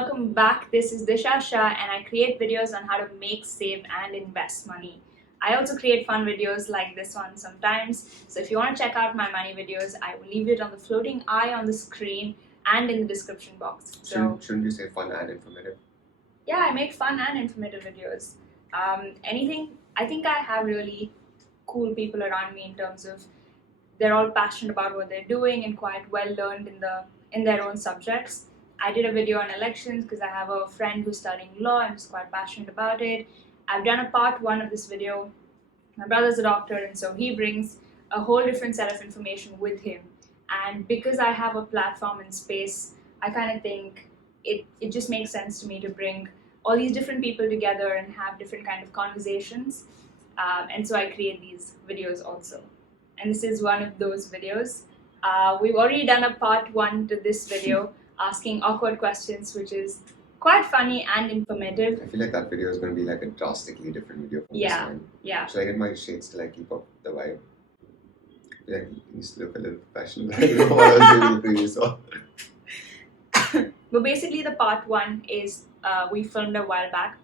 welcome back. This is Disha Shah and I create videos on how to make, save and invest money. I also create fun videos like this one sometimes. So if you want to check out my money videos, I will leave it on the floating eye on the screen and in the description box. So shouldn't you say fun and informative? Yeah, I make fun and informative videos. I think I have really cool people around me in terms of they're all passionate about what they're doing and quite well learned in their own subjects. I did a video on elections because I have a friend who's studying law and is quite passionate about it. I've done a part 1 of this video. My brother's a doctor and so he brings a whole different set of information with him. And because I have a platform and space, I kind of think it just makes sense to me to bring all these different people together and have different kind of conversations. And so I create these videos also. And this is one of those videos. We've already done a part 1 to this video, asking awkward questions, which is quite funny and informative. I feel like that video is going to be like a drastically different video from this one. Yeah. Should I get my shades to like keep up the vibe? I feel like it needs to look a little professional. I don't know what I was doing in the previous one. But basically the part 1 is we filmed a while back.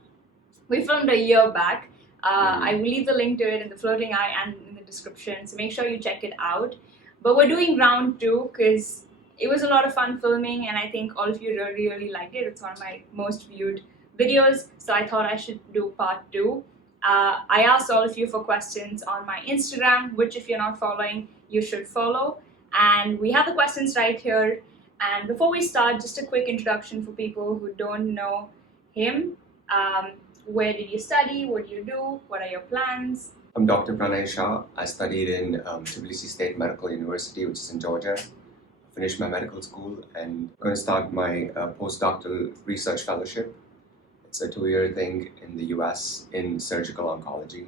We filmed a year back. I will leave the link to it in the floating eye and in the description, so make sure you check it out. But we're doing round 2 because it was a lot of fun filming and I think all of you really liked it. It's one of my most viewed videos, so I thought I should do part 2. I asked all of you for questions on my Instagram, which if you're not following, you should follow. And we have the questions right here. And before we start, just a quick introduction for people who don't know him. Where did you study? What do you do? What are your plans? I'm Dr. Pranay Shah. I studied in Tbilisi State Medical University, which is in Georgia. Finished my medical school and I'm going to start my postdoctoral research fellowship. It's a 2-year thing in the US in surgical oncology.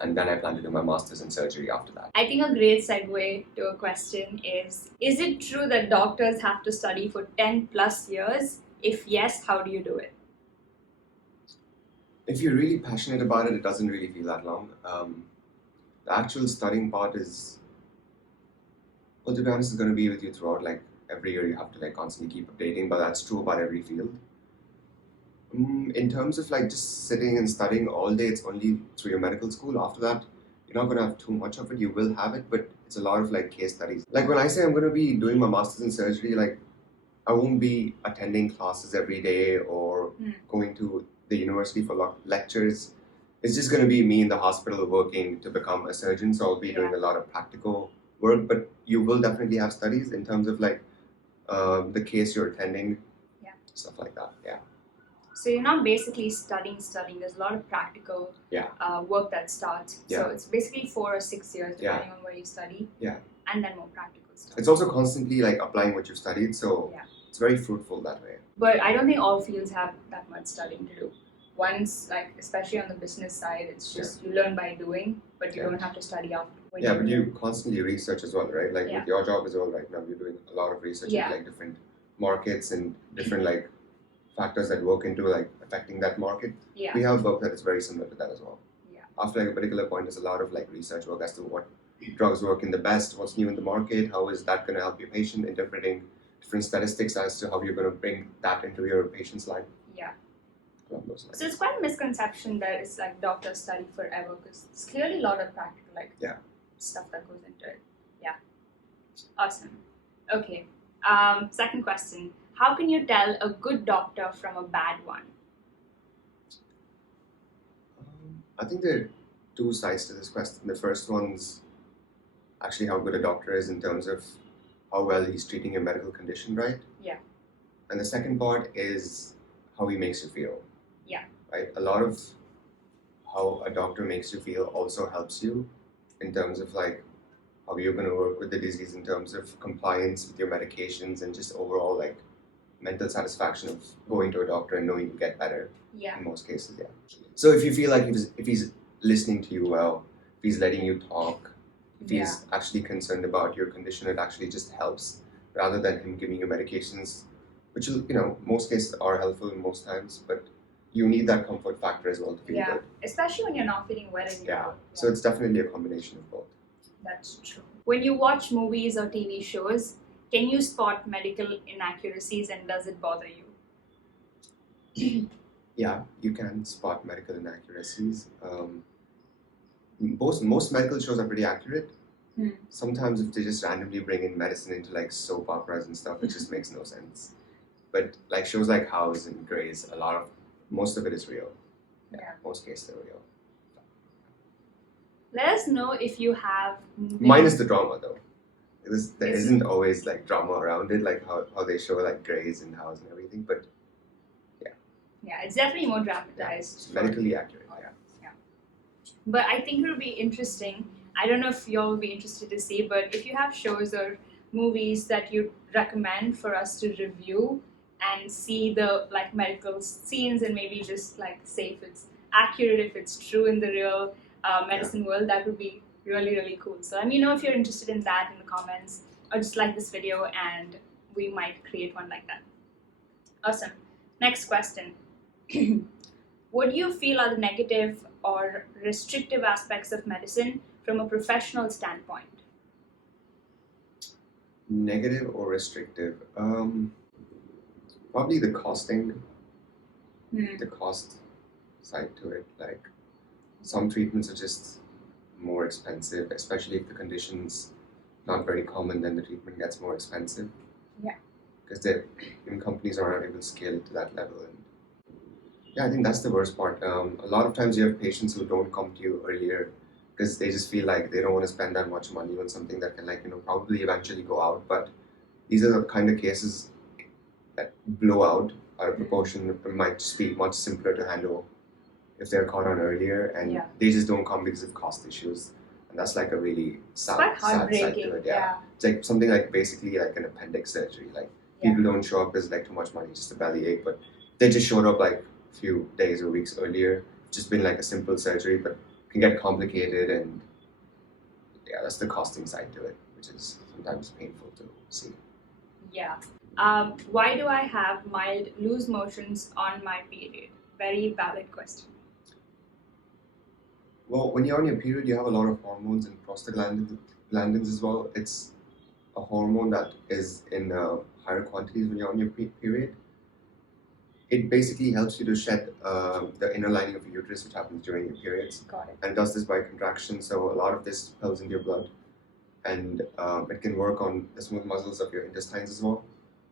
And then I plan to do my master's in surgery after that. I think a great segue to a question is it true that doctors have to study for 10 plus years? If yes, how do you do it? If you're really passionate about it, it doesn't really feel that long. The actual studying part is, well, to be honest, it's going to be with you throughout. Like every year you have to like constantly keep updating, but that's true about every field. In terms of like just sitting and studying all day, it's only through your medical school. After that, you're not going to have too much of it. You will have it, but it's a lot of like case studies. Like when I say I'm going to be doing my master's in surgery, like I won't be attending classes every day or going to the university for lectures. It's just going to be me in the hospital working to become a surgeon. So I'll be doing a lot of practical work, but you will definitely have studies in terms of like the case you're attending, stuff like that. Yeah. So you're not basically studying. There's a lot of practical work that starts. So it's basically 4 or 6 years depending on where you study. Yeah. And then more practical stuff. It's also constantly like applying what you've studied. So it's very fruitful that way. But I don't think all fields have that much studying to do. Once, like especially on the business side, it's just you learn by doing, but you don't have to study after. But you constantly research as well, right? Like with your job as well right now, you're doing a lot of research into like different markets and different like factors that work into like affecting that market. We have work that is very similar to that as well. After like a particular point, there's a lot of like research work as to what drugs work in the best, what's new in the market, how is that going to help your patient, interpreting different statistics as to how you're going to bring that into your patient's life. So it's quite a misconception that it's like doctors study forever because there's clearly a lot of practical stuff that goes into it. Awesome. Okay. Second question. How can you tell a good doctor from a bad one? I think there are 2 sides to this question. The first one's actually how good a doctor is in terms of how well he's treating your medical condition, right? And the second part is how he makes you feel. Right? A lot of how a doctor makes you feel also helps you in terms of like how you're going to work with the disease in terms of compliance with your medications and just overall like mental satisfaction of going to a doctor and knowing you get better in most cases. So if you feel like if he's listening to you well, if he's letting you talk, if he's actually concerned about your condition, it actually just helps rather than him giving you medications, which most cases are helpful most times, but you need that comfort factor as well to feel good. Especially when you're not feeling well anymore. So it's definitely a combination of both. That's true. When you watch movies or TV shows, can you spot medical inaccuracies and does it bother you? Yeah, you can spot medical inaccuracies. Most medical shows are pretty accurate. Sometimes if they just randomly bring in medicine into like soap operas and stuff, it just makes no sense. But like shows like House and Grey's, most of it is real. Yeah. Most cases are real. Let us know if you have minus the drama though. There isn't always like drama around it, like how they show like Grey's and House and everything, but yeah, it's definitely more dramatized. Yeah, medically accurate. Yeah. But I think it'll be interesting. I don't know if y'all will be interested to see, but if you have shows or movies that you recommend for us to review and see the like medical scenes and maybe just like say if it's accurate, if it's true in the real medicine world, that would be really, really cool. So let me know if you're interested in that in the comments, or just like this video and we might create one like that. Awesome. Next question. What do you feel are the negative or restrictive aspects of medicine from a professional standpoint? Negative or restrictive? Probably the costing. The cost side to it. Like some treatments are just more expensive, especially if the condition's not very common, then the treatment gets more expensive. Yeah. Because even companies are not able to scale it to that level. And yeah, I think that's the worst part. A lot of times you have patients who don't come to you earlier because they just feel like they don't want to spend that much money on something that can probably eventually go out. But these are the kind of cases that blow out of proportion. It might just be much simpler to handle if they're caught on earlier, and they just don't come because of cost issues. And that's like a really sad side to it. Yeah. It's like something like basically like an appendix surgery. Like people don't show up because like too much money, just a bellyache, but they just showed up like a few days or weeks earlier. It's just been like a simple surgery, but can get complicated, and yeah, that's the costing side to it, which is sometimes painful to see. Yeah. Why do I have mild loose motions on my period? Very valid question. Well, when you're on your period, you have a lot of hormones and prostaglandins as well. It's a hormone that is in higher quantities when you're on your period. It basically helps you to shed the inner lining of your uterus, which happens during your periods. Got it. And it does this by contraction, so a lot of this spills into your blood. And it can work on the smooth muscles of your intestines as well.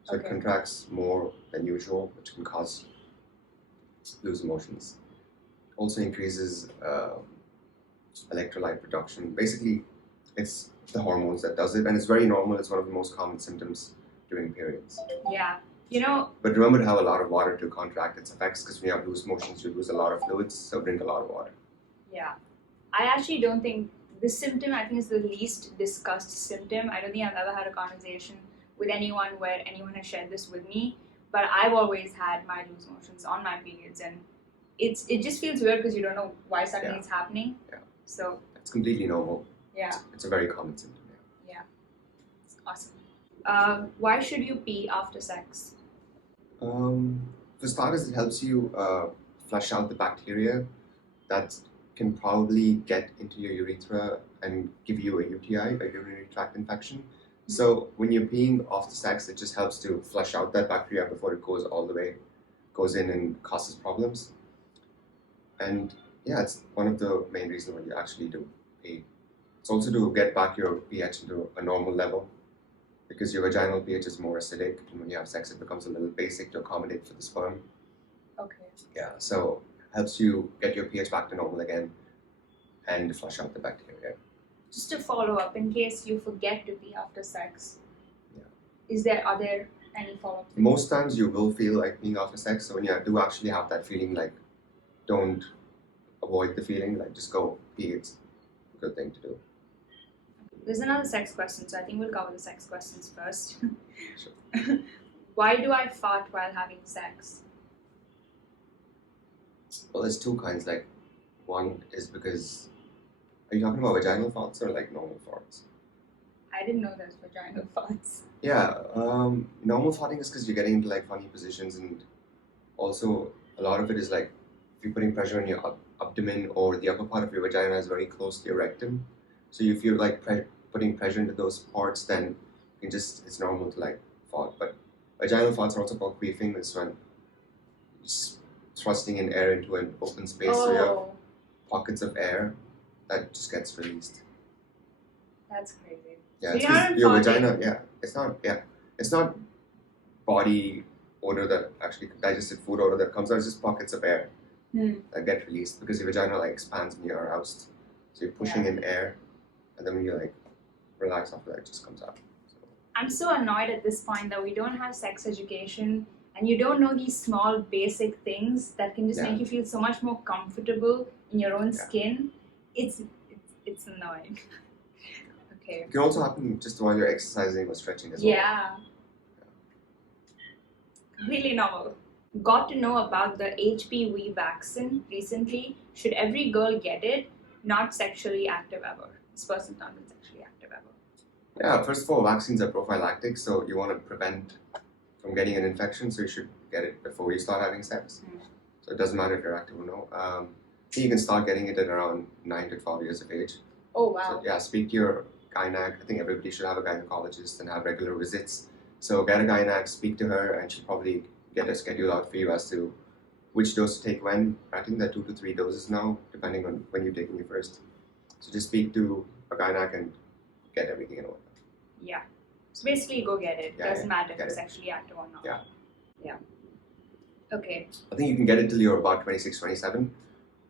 So it contracts more than usual, which can cause loose motions. Also increases electrolyte production. Basically, it's the hormones that does it, and it's very normal. It's one of the most common symptoms during periods. Yeah. But remember to have a lot of water to counteract its effects, because when you have loose motions, you lose a lot of fluids, so drink a lot of water. Yeah. I actually don't think this symptom, I think, is the least discussed symptom. I don't think I've ever had a conversation with anyone where anyone has shared this with me, but I've always had my loose motions on my periods, and it just feels weird because you don't know why suddenly it's happening. Yeah. So it's completely normal. Yeah. It's a very common symptom. Yeah. Awesome. Why should you pee after sex? For starters, it helps you flush out the bacteria that can probably get into your urethra and give you a UTI, a urinary tract infection. So when you're peeing after sex, it just helps to flush out that bacteria before it goes in and causes problems. And yeah, it's one of the main reasons why you actually do pee. It's also to get back your pH into a normal level, because your vaginal pH is more acidic, and when you have sex, it becomes a little basic to accommodate for the sperm. Okay. Yeah, so it helps you get your pH back to normal again and flush out the bacteria. Just to follow up, in case you forget to pee after sex, are there any follow-up? Most times you will feel like peeing after sex, so when you do actually have that feeling, like, don't avoid the feeling, like just go pee. It's a good thing to do. There's another sex question, so I think we'll cover the sex questions first. Sure. Why do I fart while having sex? Well, there's two kinds. Like, one is because, are you talking about vaginal farts or like normal farts? I didn't know there's vaginal farts. Yeah, normal farting is because you're getting into like funny positions, and also a lot of it is like if you're putting pressure on your abdomen, or the upper part of your vagina is very close to your rectum. So if you're like putting pressure into those parts, then it's normal to like fart. But vaginal farts are also called queefing. It's when just thrusting in air into an open space, so you have pockets of air that just gets released. That's crazy. Yeah, so it's because your vagina, it's not body odor that actually digested food odor that comes out, it's just pockets of air that get released because your vagina like expands when you're aroused. So you're pushing in air, and then when you like relax after that, it just comes out. So. I'm so annoyed at this point that we don't have sex education and you don't know these small basic things that can just make you feel so much more comfortable in your own skin. It's annoying. Okay. It can also happen just while you're exercising or stretching as well. Yeah. Completely normal. Got to know about the HPV vaccine recently. Should every girl get it? Not sexually active ever. This person's not been sexually active ever. Yeah, first of all, vaccines are prophylactic, so you want to prevent from getting an infection, so you should get it before you start having sex. So it doesn't matter if you're active or no. You can start getting it at around 9 to 12 years of age. Oh, wow. So, yeah, speak to your gynac. I think everybody should have a gynecologist and have regular visits. So get a gynac, speak to her, and she'll probably get a schedule out for you as to which dose to take when. I think there are 2 to 3 doses now, depending on when you're taking your first. So just speak to a gynac and get everything in order. Yeah. So basically, go get it. Doesn't matter if you're sexually active or not. Yeah. Okay. I think you can get it till you're about 26, 27.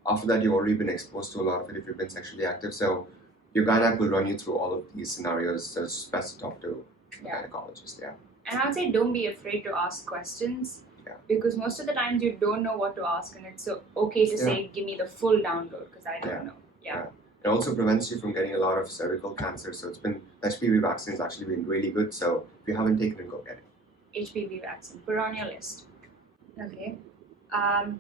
After that, you've already been exposed to a lot of it if you've been sexually active. So your gynac will run you through all of these scenarios. So it's best to talk to a gynecologist. Yeah. And I would say don't be afraid to ask questions. Because most of the times you don't know what to ask, and it's okay to say, give me the full download because I don't know. Yeah. It also prevents you from getting a lot of cervical cancer. So the HPV vaccine has actually been really good. So if you haven't taken it, go get it. HPV vaccine, put it on your list. Okay.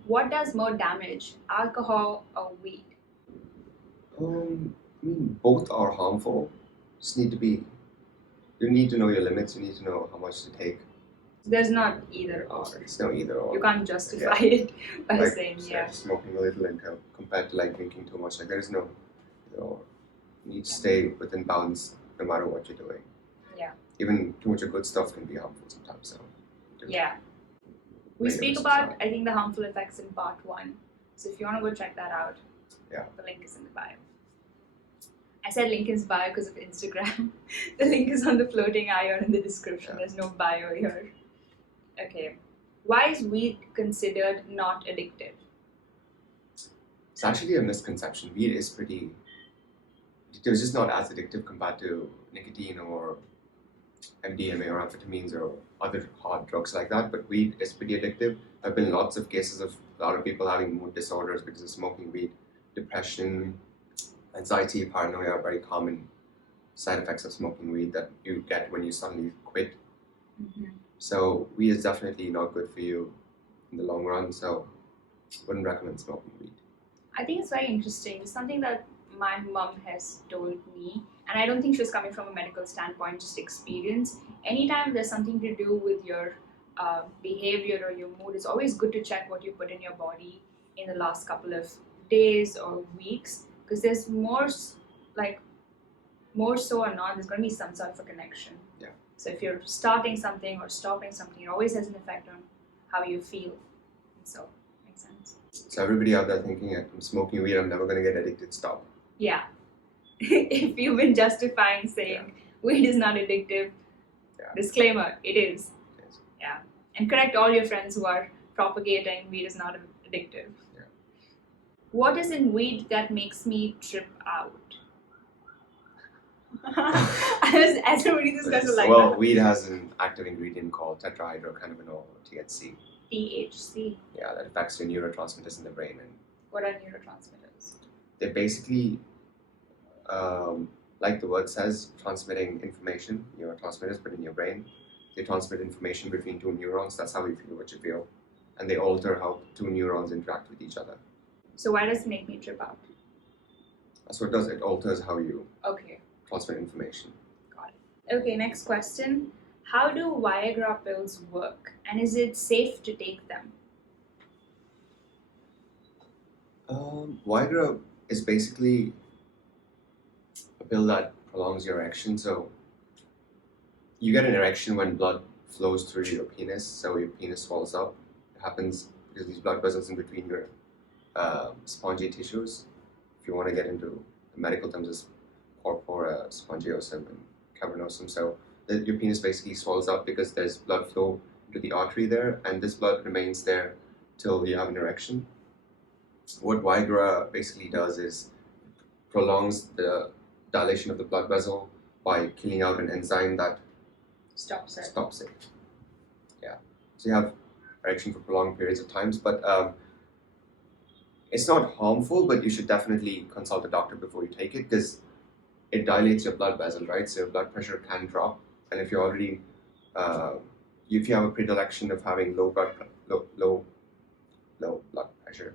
What does more damage, alcohol or weed? I mean, both are harmful. You need to know your limits. You need to know how much to take. There's not either or. It's no either or. You can't justify it by saying smoking a little and compared to like drinking too much. Like there is no either or. You need to stay within bounds no matter what you're doing. Yeah. Even too much of good stuff can be harmful sometimes. So. Yeah. We speak about I think the harmful effects in part 1. So if you want to go check that out, the link is in the bio. I said link is bio because of Instagram. The link is on the floating iron in the description. There's no bio here. Okay. Why is weed considered not addictive? It's actually a misconception. Weed is pretty addictive. It's just not as addictive compared to nicotine or MDMA or amphetamines or other hard drugs like that. But weed is pretty addictive. There have been lots of cases of a lot of people having mood disorders because of smoking weed. Depression, anxiety, paranoia are very common side effects of smoking weed that you get when you suddenly quit. So weed is definitely not good for you in the long run, so wouldn't recommend smoking weed. I think it's very interesting. It's something that my mom has told me, and I don't think she was coming from a medical standpoint, just experience. Anytime there's something to do with your behavior or your mood, it's always good to check what you put in your body in the last couple of days or weeks, because there's more so or not, there's going to be some sort of a connection. Yeah. So if you're starting something or stopping something, it always has an effect on how you feel. So, makes sense. So everybody out there thinking, I'm smoking weed, I'm never going to get addicted, stop. Yeah. If you've been justifying saying weed is not addictive, disclaimer, it is. Yes. Yeah. And correct all your friends who are propagating weed is not addictive. Yeah. What is in weed that makes me trip out? I was reading this question like that. Weed has an active ingredient called tetrahydrocannabinol or THC. THC. Yeah, that affects your neurotransmitters in the brain. And what are neurotransmitters? They're basically, like the word says, transmitting information, neurotransmitters, but in your brain. They transmit information between two neurons. That's how you feel what you feel. And they alter how two neurons interact with each other. So why does it make me trip out? That's what it does. It alters how you transmit information. Got it. Okay, next question. How do Viagra pills work? And is it safe to take them? Viagra is basically a pill that prolongs your erection. So you get an erection when blood flows through your penis. So your penis swells up. It happens because these blood vessels in between your spongy tissues. If you want to get into the medical terms, is corpora spongiosum and cavernosum. So your penis basically swells up because there's blood flow to the artery there, and this blood remains there till you have an erection. What viagra basically does is prolongs the dilation of the blood vessel by killing out an enzyme that stops it. Yeah. So you have erection for prolonged periods of times, but it's not harmful, but you should definitely consult a doctor before you take it because it dilates your blood vessel, right? So your blood pressure can drop, and if you're already if you have a predilection of having low blood pressure,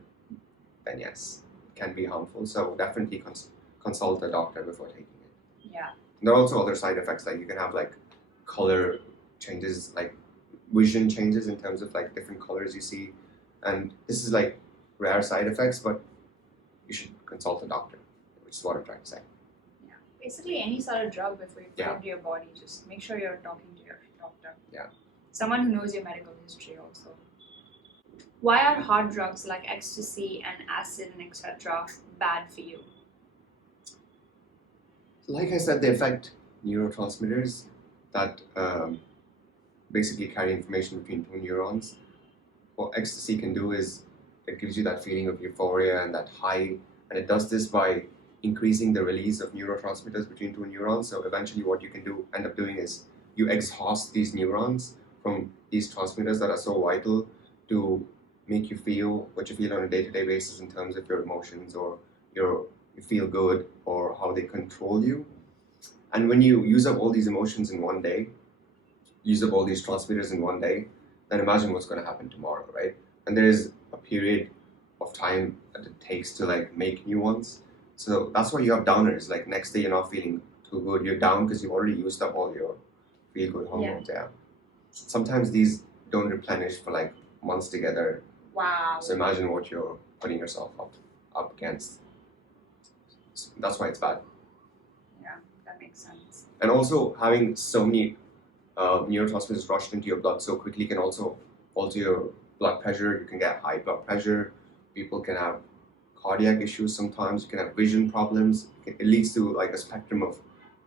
then yes, it can be harmful. So definitely consult a doctor before taking it. Yeah. There are also other side effects, like you can have like color changes, like vision changes in terms of like different colors you see, and this is like rare side effects, but you should consult a doctor, which is what I'm trying to say. Yeah. Basically, any sort of drug before you put it into your body, just make sure you're talking to your doctor. Yeah. Someone who knows your medical history also. Why are hard drugs like ecstasy and acid and etc. bad for you? Like I said, they affect neurotransmitters that basically carry information between two neurons. What ecstasy can do is it gives you that feeling of euphoria and that high, and it does this by increasing the release of neurotransmitters between two neurons. So eventually what you can end up doing is you exhaust these neurons from these transmitters that are so vital to make you feel what you feel on a day-to-day basis in terms of your emotions, or you feel good, or how they control you. And when you use up all these emotions in one day, use up all these transmitters in one day, then imagine what's going to happen tomorrow, right? And there is a period of time that it takes to like make new ones. So that's why you have downers. Like next day you're not feeling too good, you're down because you've already used up all your feel good hormones. Yeah. Sometimes these don't replenish for like months together. Wow. So imagine what you're putting yourself up against. So that's why it's bad. Yeah, that makes sense. And also having so many neurotransmitters rushed into your blood so quickly can also alter your blood pressure. You can get high blood pressure. People can have cardiac issues sometimes. You can have vision problems. It leads to like a spectrum of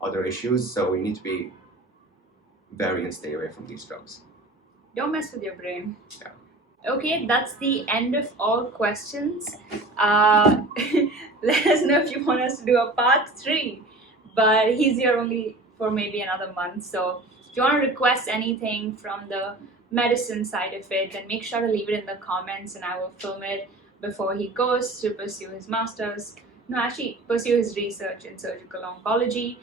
other issues. So you need to be wary and stay away from these drugs. Don't mess with your brain. Yeah. Okay, that's the end of all questions. Let us know if you want us to do a part 3. But he's here only for maybe another month. So if you want to request anything from the medicine side of it, then make sure to leave it in the comments and I will film it before he goes to pursue his master's. No, actually pursue his research in surgical oncology.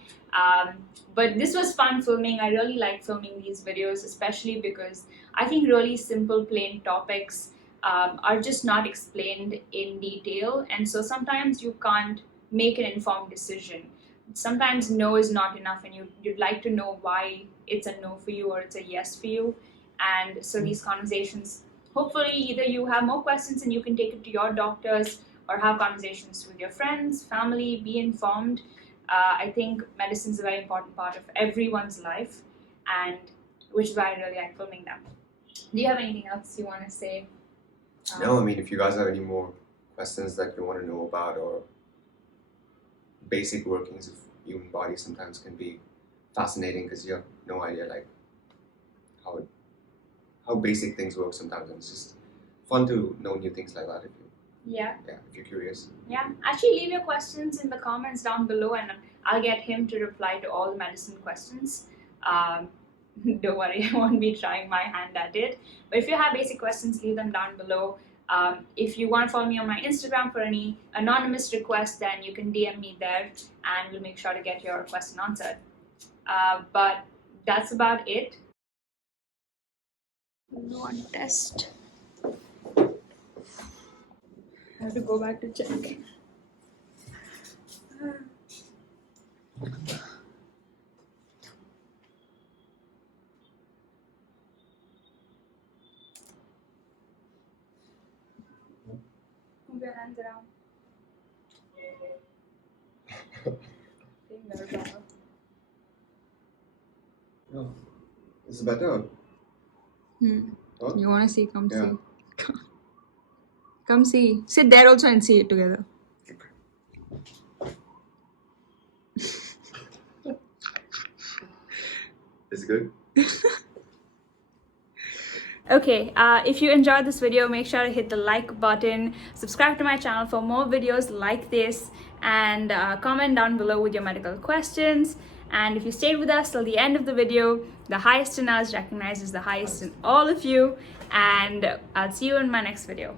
But this was fun filming. I really like filming these videos, especially because I think really simple, plain topics are just not explained in detail. And so sometimes you can't make an informed decision. Sometimes no is not enough and you'd like to know why it's a no for you or it's a yes for you. And so these conversations, hopefully either you have more questions and you can take it to your doctors or have conversations with your friends, family, be informed. I think medicine is a very important part of everyone's life, and which is why I really like filming them. Do you have anything else you want to say? No, I mean, if you guys have any more questions that you want to know about, or basic workings of human body sometimes can be fascinating because you have no idea like how basic things work sometimes, and it's just fun to know new things like that if you're curious. Yeah, actually leave your questions in the comments down below and I'll get him to reply to all the medicine questions. Don't worry, I won't be trying my hand at it. But if you have basic questions, leave them down below. If you want to follow me on my Instagram for any anonymous requests, then you can DM me there and we'll make sure to get your question answered. But that's about it. One test. I have to go back to check. Move your hands around. Oh, this is better. Huh? You want to see? Come see. Come see. Sit there also and see it together. Is it good? Okay, if you enjoyed this video, make sure to hit the like button, subscribe to my channel for more videos like this, and comment down below with your medical questions. And if you stayed with us till the end of the video, the highest in us recognizes the highest in all of you, and I'll see you in my next video.